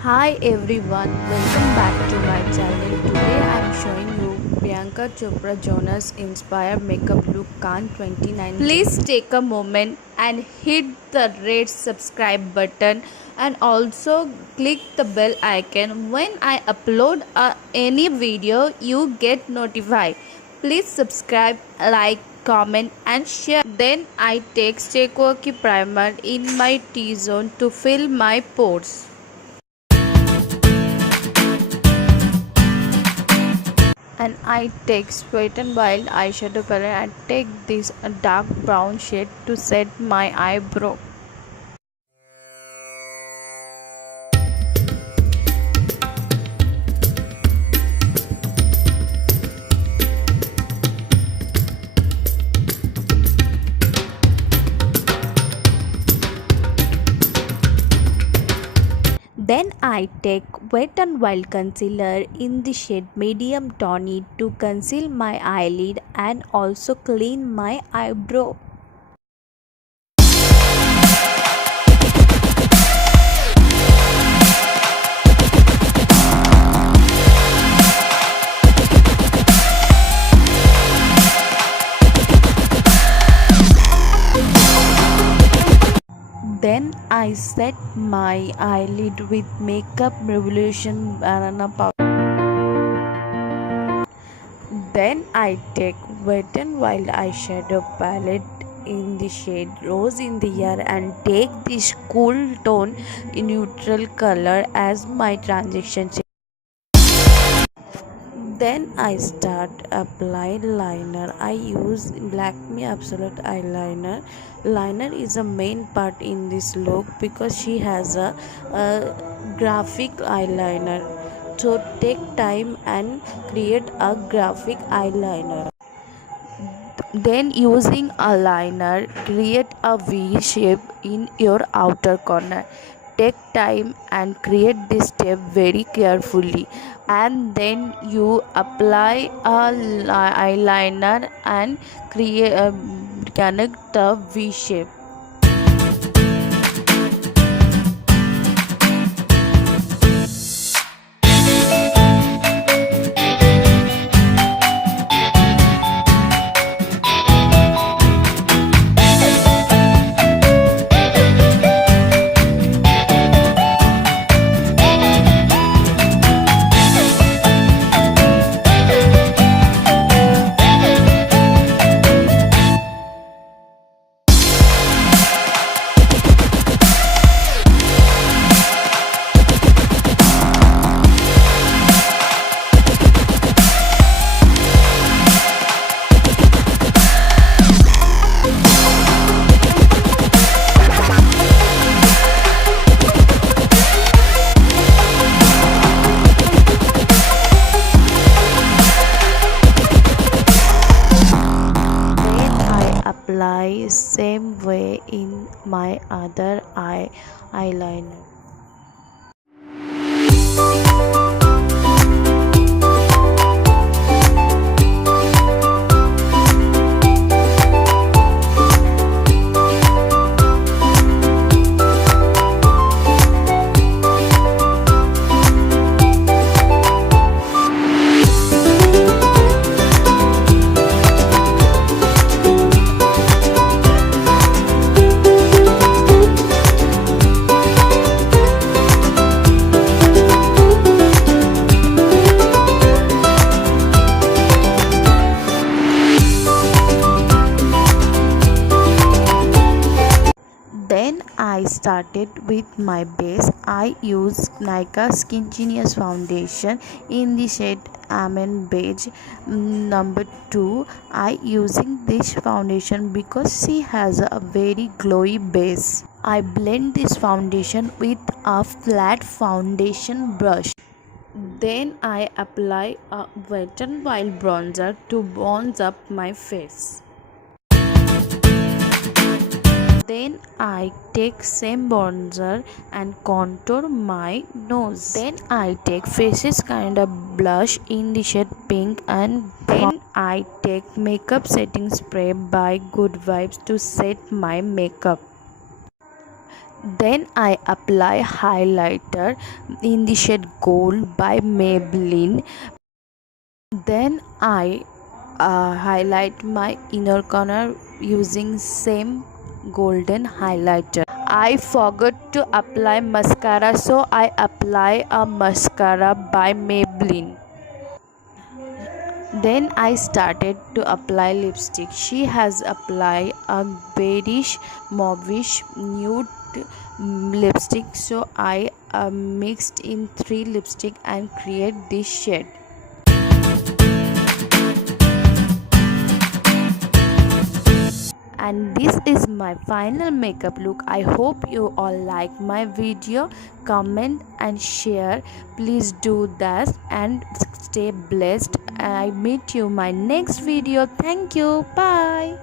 Hi everyone, welcome back to my channel. Today I am showing you Priyanka Chopra Joans Inspired Makeup Look Can 29. Please take a moment and hit the red subscribe button and also click the bell icon. When I upload any video, you get notified. Please subscribe, like, comment and share. Then I take Xoxo primer in my T-zone to fill my pores. And I take Sweet and Wild eyeshadow palette and take this dark brown shade to set my eyebrow. Then I take Wet n Wild concealer in the shade medium tawny to conceal my eyelid and also clean my eyebrow. Then I set my eyelid with Makeup Revolution banana powder. Then I take Wet n Wild eyeshadow palette in the shade Rose in the Air and take this cool tone neutral color as my transition shade. Then I start apply liner. I use Lakme Absolute eyeliner. Liner is a main part in this look because she has a graphic eyeliner. So take time and create a graphic eyeliner. Then using a liner, create a V shape in your outer corner. Take time and create this step very carefully, and then you apply a eyeliner and create connect the V shape. Apply same way in my other eyeliner. Then I started with my base. I used Nykaa Skin Genius foundation in the shade Almond Beige number 2. I using this foundation because she has a very glowy base. I blend this foundation with a flat foundation brush. Then I apply a Wet n Wild bronzer to bronze up my face. Then I take same bronzer and contour my nose. Then I take Faces Kinda blush in the shade pink, and then I take makeup setting spray by Good Vibes to set my makeup. Then I apply highlighter in the shade Gold by Maybelline. Then I highlight my inner corner using same golden highlighter. I forgot to apply mascara, so I apply a mascara by Maybelline. Then I started to apply lipstick. She has applied a beige mauvish nude lipstick, so I mixed in 3 lipstick and create this shade. And this is my final makeup look. I hope you all like my video. Comment and share, please do that, and stay blessed. I meet you my next video. Thank you, bye.